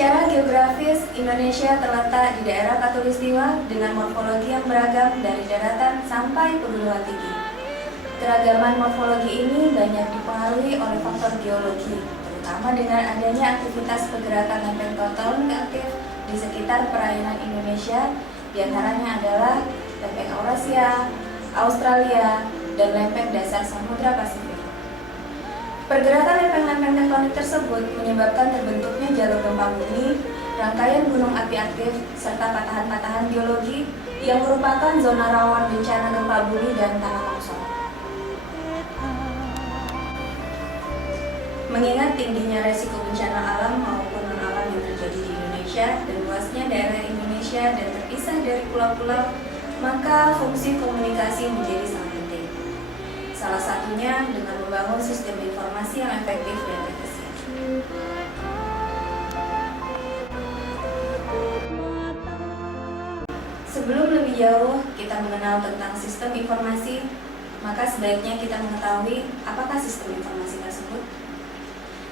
Secara geografis, Indonesia terletak di daerah Khatulistiwa dengan morfologi yang beragam dari daratan sampai pegunungan tinggi. Keragaman morfologi ini banyak dipengaruhi oleh faktor geologi, terutama dengan adanya aktivitas pergerakan lempeng tektonik aktif di sekitar perairan Indonesia, diantaranya adalah lempeng Eurasia, Australia, dan lempeng dasar Samudra Pasifik. Pergerakan lempeng-lempeng tektonik tersebut menyebabkan terbentuknya jalur gempa bumi, rangkaian gunung api aktif, serta patahan-patahan geologi yang merupakan zona rawan bencana gempa bumi dan tanah longsor. Mengingat tingginya resiko bencana alam maupun non-alam yang terjadi di Indonesia dan luasnya daerah Indonesia dan terpisah dari pulau-pulau, maka fungsi komunikasi menjadi sangat penting. Salah satunya dengan membangun sistem informasi yang efektif dan efisien. Sebelum lebih jauh kita mengenal tentang sistem informasi, maka sebaiknya kita mengetahui apakah sistem informasi tersebut.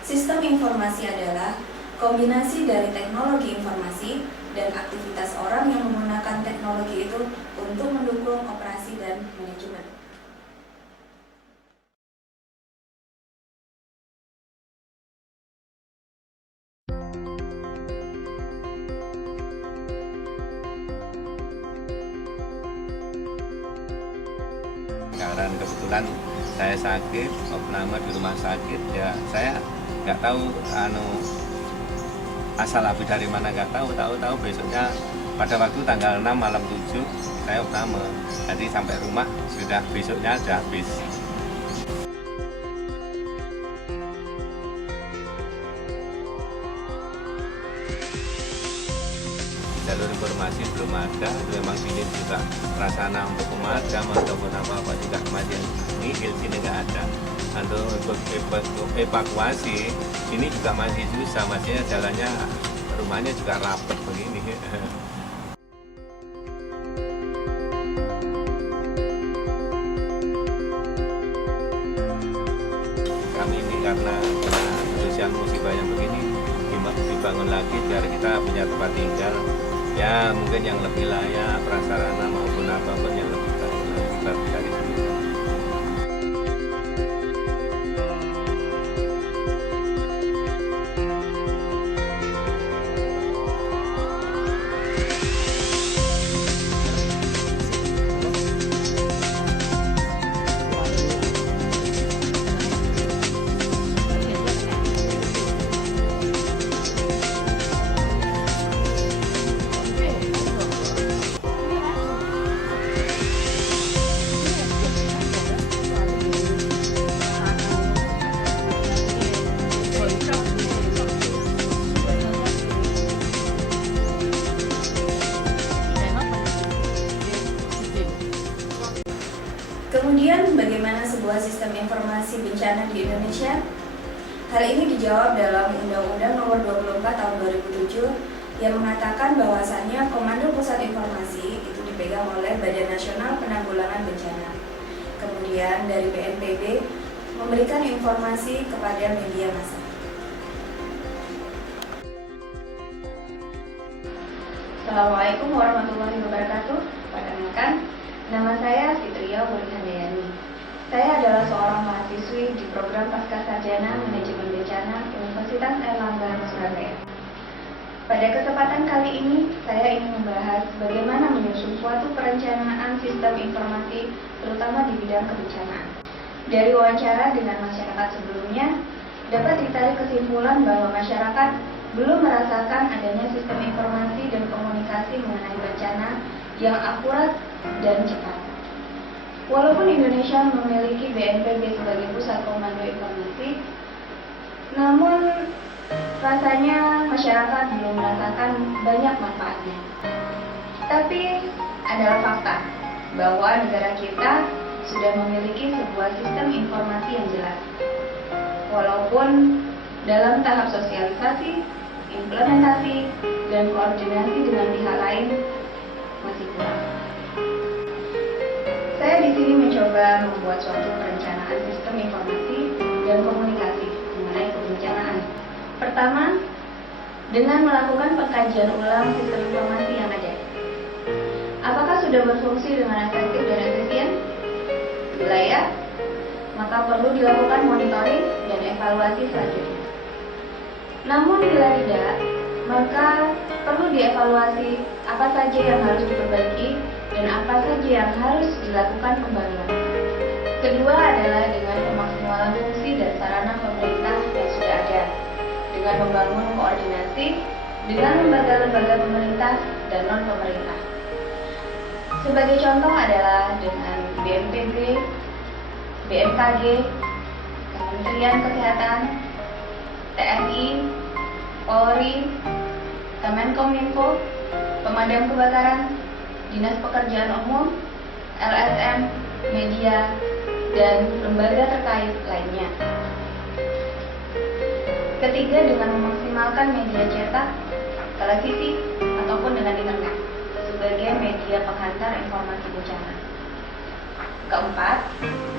Sistem informasi adalah kombinasi dari teknologi informasi dan aktivitas orang yang menggunakan teknologi itu untuk mendukung operasi dan manajemen. Karena kebetulan saya sakit, opname di rumah sakit, ya saya nggak tahu asal api dari mana, nggak tahu besoknya pada waktu tanggal 6 malam 7 saya opname, jadi sampai rumah sudah besoknya sudah habis. Jalur informasi belum ada, itu memang sini juga prasarana untuk pemadam ataupun apa juga masih nihil, sini nggak ada. Untuk evakuasi ini juga masih susah, masih jalannya rumahnya juga rapat begini. Kami ini karena sosial musibah yang begini dibangun lagi biar kita punya tempat tinggal, ya mungkin yang lebih layak, prasarana maupun apapun yang lebih baik dari sini. Kemudian, bagaimana sebuah sistem informasi bencana di Indonesia? Hal ini dijawab dalam Undang-Undang Nomor 24 Tahun 2007 yang mengatakan bahwasannya Komando Pusat Informasi itu dipegang oleh Badan Nasional Penanggulangan Bencana. Kemudian dari BNPB memberikan informasi kepada media massa. Assalamualaikum warahmatullahi wabarakatuh. Perkenalkan, nama saya Fitria Wurhandayani. Saya adalah seorang mahasiswi di program Pascasarjana Manajemen Bencana Universitas Airlangga, Surabaya. Pada kesempatan kali ini, saya ingin membahas bagaimana menyusun suatu perencanaan sistem informasi, terutama di bidang kebencanaan. Dari wawancara dengan masyarakat sebelumnya, dapat ditarik kesimpulan bahwa masyarakat belum merasakan adanya sistem informasi dan komunikasi mengenai bencana yang akurat dan cepat. Walaupun Indonesia memiliki BNPB sebagai pusat komando informasi, namun rasanya masyarakat belum merasakan banyak manfaatnya. Tapi adalah fakta bahwa negara kita sudah memiliki sebuah sistem informasi yang jelas. Walaupun dalam tahap sosialisasi, implementasi, dan koordinasi dengan pihak lain masih kurang. Saya di sini mencoba membuat suatu perencanaan sistem informasi dan komunikasi mengenai kebencanaan. Pertama, dengan melakukan pengkajian ulang sistem informasi yang ada. Apakah sudah berfungsi dengan efektif dan efisien? Bila ya, maka perlu dilakukan monitoring dan evaluasi selanjutnya. Namun bila tidak, maka perlu dievaluasi apa saja yang harus diperbaiki dan apa saja yang harus dilakukan pembaruan. Kedua adalah dengan pemaksimalan fungsi dan sarana pemerintah yang sudah ada, dengan membangun koordinasi dengan lembaga-lembaga pemerintah dan non-pemerintah. Sebagai contoh adalah dengan BNPB, BMKG, Kementerian Kesehatan, TNI, Polri, Kemenkominfo, Pemadam Kebakaran, Dinas Pekerjaan Umum, LSM, media, dan lembaga terkait lainnya. Ketiga, dengan memaksimalkan media cetak, televisi, ataupun dengan internet sebagai media penghantar informasi bencana. Keempat,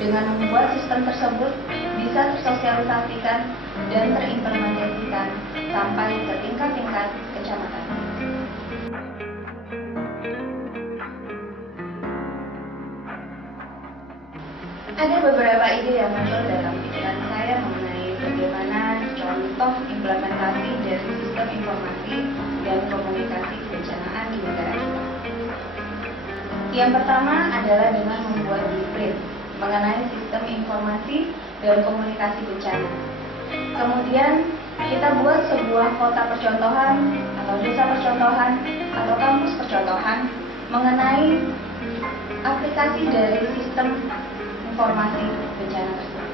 dengan membuat sistem tersebut bisa tersosialisasikan dan terimplementasikan sampai ke tingkat-tingkat kecamatan. Ada beberapa ide yang muncul dalam pikiran saya mengenai bagaimana contoh implementasi dari sistem informasi dan komunikasi kebencanaan di negara kita. Yang pertama adalah dengan membuat blueprint mengenai sistem informasi dan komunikasi bencana. Kemudian kita buat sebuah kota percontohan atau desa percontohan atau kampus percontohan mengenai aplikasi dari sistem informasi bencana tersebut.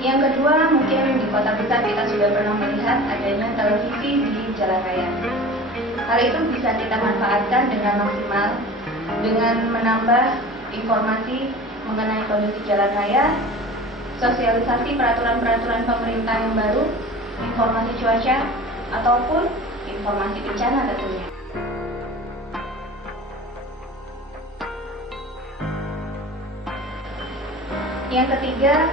Yang kedua, mungkin di kota besar kita sudah pernah melihat adanya televisi di jalan raya. Hal itu bisa kita manfaatkan dengan maksimal dengan menambah informasi mengenai kondisi jalan raya, sosialisasi peraturan-peraturan pemerintah yang baru, informasi cuaca, ataupun informasi bencana tentunya. Yang ketiga,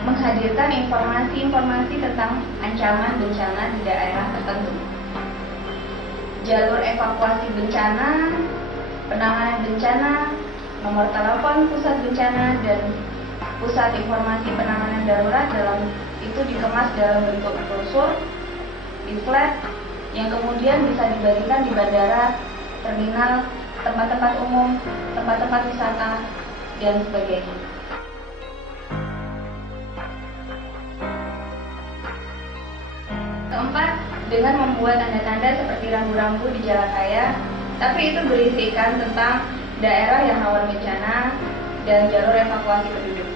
menghadirkan informasi-informasi tentang ancaman bencana di daerah tertentu. Jalur evakuasi bencana, penanganan bencana, nomor telepon pusat bencana, dan pusat informasi penanganan darurat dalam itu dikemas dalam bentuk brosur, leaflet, yang kemudian bisa dibagikan di bandara, terminal, tempat-tempat umum, tempat-tempat wisata, dan sebagainya. Keempat, dengan membuat tanda-tanda seperti rambu-rambu di jalan raya, tapi itu berisikan tentang daerah yang rawan bencana dan jalur evakuasi penduduk.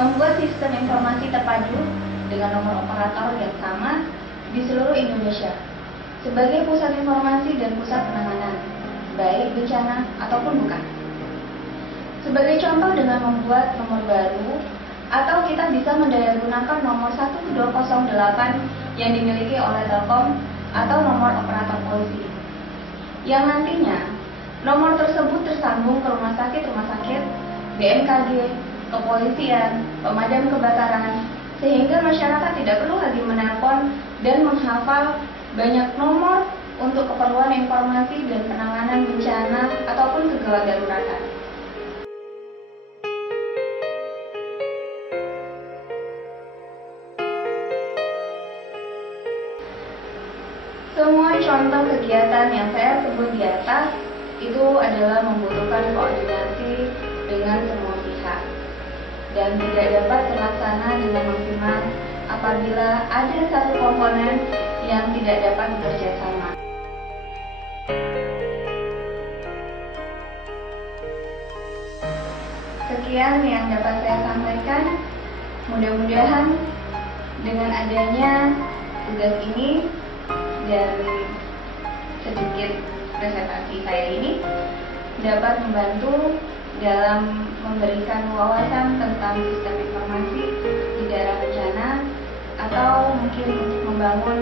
Membuat sistem informasi terpadu dengan nomor operator yang sama di seluruh Indonesia sebagai pusat informasi dan pusat penanganan, baik bencana ataupun bukan. Sebagai contoh dengan membuat nomor baru, atau kita bisa mendayagunakan nomor 1208 yang dimiliki oleh Telkom atau nomor operator polisi, yang nantinya nomor tersebut tersambung ke rumah sakit, BMKG, kepolisian, pemadam kebakaran, sehingga masyarakat tidak perlu lagi menelpon dan menghafal banyak nomor untuk keperluan informasi dan penanganan bencana ataupun kegawat daruratan. Semua contoh kegiatan yang saya sebut di atas itu adalah membutuhkan koordinasi dengan semua pihak dan tidak dapat terlaksana dengan maksimal apabila ada satu komponen yang tidak dapat bekerja sama. Sekian yang dapat saya sampaikan. Mudah-mudahan dengan adanya tugas ini dan sedikit presentasi saya ini dapat membantu dalam memberikan wawasan tentang sistem informasi di daerah bencana atau mungkin untuk membangun